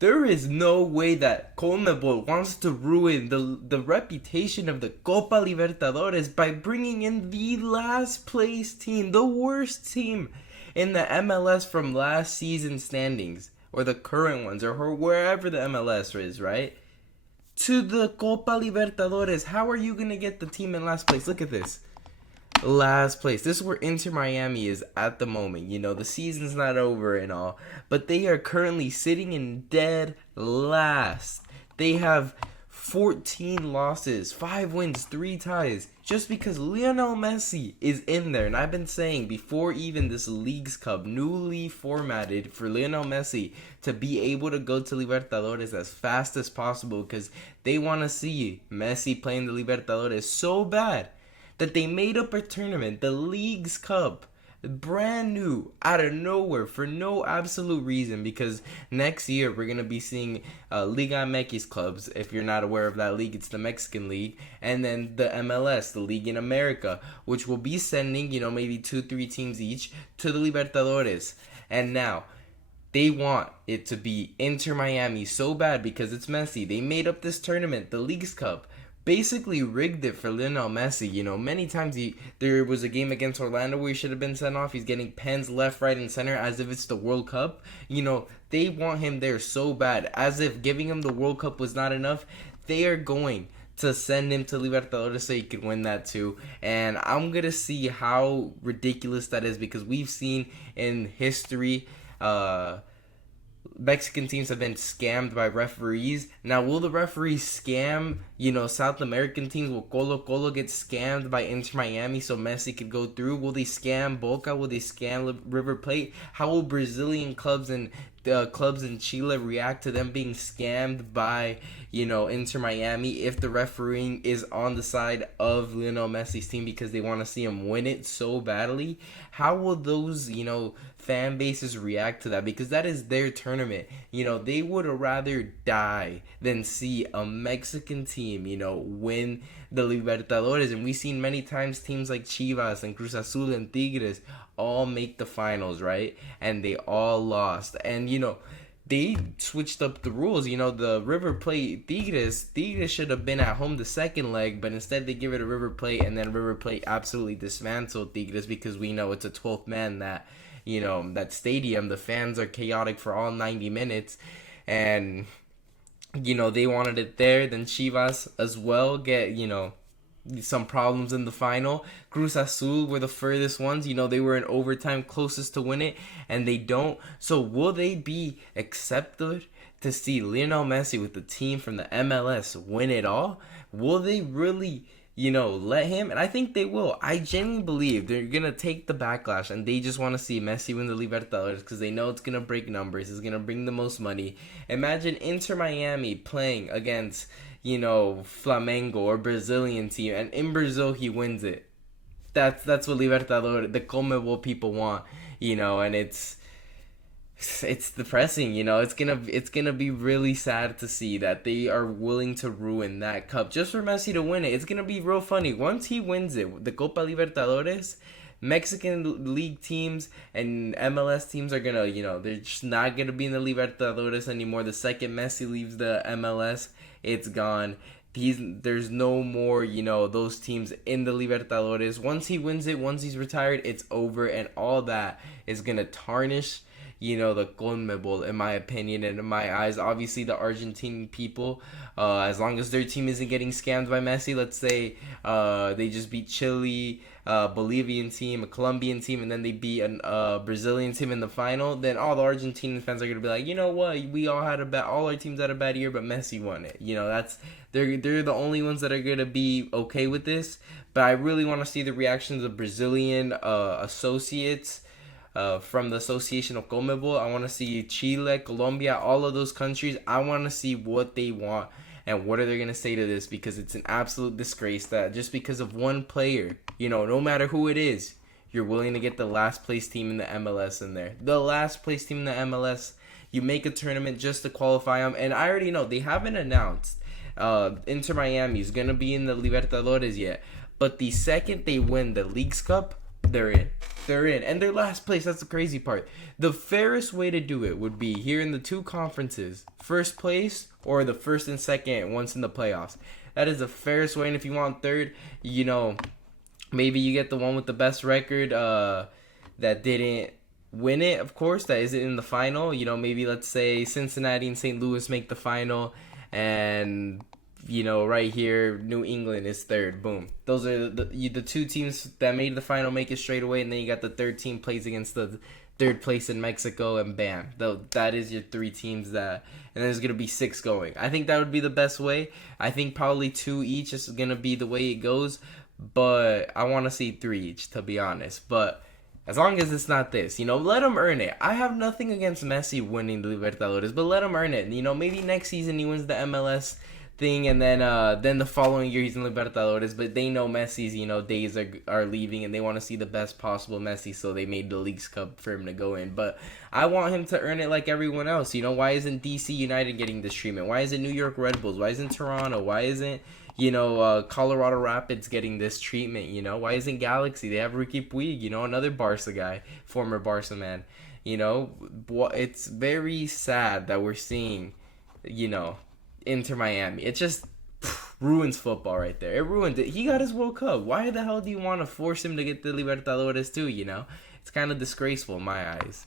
There is no way that CONMEBOL wants to ruin the reputation of the Copa Libertadores by bringing in the last place team, the worst team in the MLS from last season standings, or the current ones, or wherever the MLS is, right? To the Copa Libertadores. How are you going to get the team in last place? Look at this. Last place. This is where Inter Miami is at the moment. You know, the season's not over and all, but they are currently sitting in dead last. They have 14 losses, 5 wins, 3 ties, just because Lionel Messi is in there. And I've been saying before even this Leagues Cup, newly formatted for Lionel Messi to be able to go to Libertadores as fast as possible, because they want to see Messi playing the Libertadores so bad that they made up a tournament, the Leagues Cup, brand new, out of nowhere, for no absolute reason, because next year we're going to be seeing Liga MX clubs. If you're not aware of that league, it's the Mexican League, and then the MLS, the League in America, which will be sending, maybe 2-3 teams each to the Libertadores. And now, they want it to be Inter Miami so bad because it's Messi. They made up this tournament, the Leagues Cup, basically rigged it for Lionel Messi. Many times there was a game against Orlando where he should have been sent off. He's getting pens left, right, and center as if it's the World Cup. They want him there so bad, as if giving him the World Cup was not enough. They are going to send him to Libertadores so he could win that too. And I'm going to see how ridiculous that is, because we've seen in history, Mexican teams have been scammed by referees. Now, will the referees scam, South American teams? Will Colo get scammed by Inter Miami so Messi could go through? Will they scam Boca? Will they scam River Plate? How will Brazilian clubs and clubs in Chile react to them being scammed by, Inter Miami if the refereeing is on the side of Lionel Messi's team because they want to see him win it so badly? How will those, fan bases react to that? Because that is their tournament. They would rather die than see a Mexican team, win the Libertadores. And we've seen many times teams like Chivas and Cruz Azul and Tigres all make the finals, right? And they all lost. And, they switched up the rules. The River Plate Tigres should have been at home the second leg, but instead they give it to River Plate, and then River Plate absolutely dismantled Tigres, because we know it's a 12th man that that stadium. The fans are chaotic for all 90 minutes, and they wanted it there. Then Chivas as well get some problems in the final. Cruz Azul were the furthest ones. They were in overtime closest to win it, and they don't. So will they be accepted to see Lionel Messi with the team from the MLS win it all? Will they really let him? And I think they will. I genuinely believe they're going to take the backlash, and they just want to see Messi win the Libertadores because they know it's going to break numbers. It's going to bring the most money. Imagine Inter Miami playing against, Flamengo or Brazilian team, and in Brazil he wins it. That's what Libertadores, the CONMEBOL people want, and it's depressing. It's gonna be really sad to see that they are willing to ruin that cup just for Messi to win it. It's gonna be real funny once he wins it, the Copa Libertadores. Mexican league teams and MLS teams are gonna, they're just not gonna be in the Libertadores anymore. The second Messi leaves the MLS, it's gone. There's no more, those teams in the Libertadores. Once he wins it, once he's retired, it's over, and all that is gonna tarnish the CONMEBOL, in my opinion and in my eyes. Obviously, the Argentine people, as long as their team isn't getting scammed by Messi, let's say they just beat Chile, Bolivian team, a Colombian team, and then they beat a Brazilian team in the final, then all the Argentinian fans are going to be like, you know what, we all our teams had a bad year, but Messi won it. They're the only ones that are going to be okay with this. But I really want to see the reactions of Brazilian associates, from the Association of CONMEBOL. I want to see Chile, Colombia, all of those countries. I want to see what they want and what are they going to say to this, because it's an absolute disgrace that just because of one player, no matter who it is, you're willing to get the last place team in the MLS in there. The last place team in the MLS. You make a tournament just to qualify them. And I already know they haven't announced Inter Miami is going to be in the Libertadores yet. But the second they win the Leagues Cup, They're in. They're in. And they're last place. That's the crazy part. The fairest way to do it would be here in the two conferences. First place or the first and second once in the playoffs. That is the fairest way. And if you want third, maybe you get the one with the best record that didn't win it, of course, that isn't in the final. Maybe let's say Cincinnati and St. Louis make the final, and right here, New England is third. Boom. Those are the two teams that made the final make it straight away, and then you got the third team plays against the third place in Mexico, and bam. That is your three teams and there's going to be 6 going. I think that would be the best way. I think probably 2 each is going to be the way it goes, but I want to see 3 each, to be honest. But as long as it's not this, let him earn it. I have nothing against Messi winning the Libertadores, but let him earn it. Maybe next season he wins the MLS thing, and then the following year he's in Libertadores. But they know Messi's days are leaving, and they want to see the best possible Messi, so they made the Leagues Cup for him to go in. But I want him to earn it like everyone else. Why isn't DC United getting this treatment? Why isn't New York Red Bulls? Why isn't Toronto? Why isn't Colorado Rapids getting this treatment? Why isn't Galaxy? They have Ricky Puig, another Barca guy, former Barca man. It's very sad that we're seeing, Inter Miami. It just ruins football right there. It ruined it. He got his World Cup. Why the hell do you want to force him to get the Libertadores too? It's kind of disgraceful in my eyes.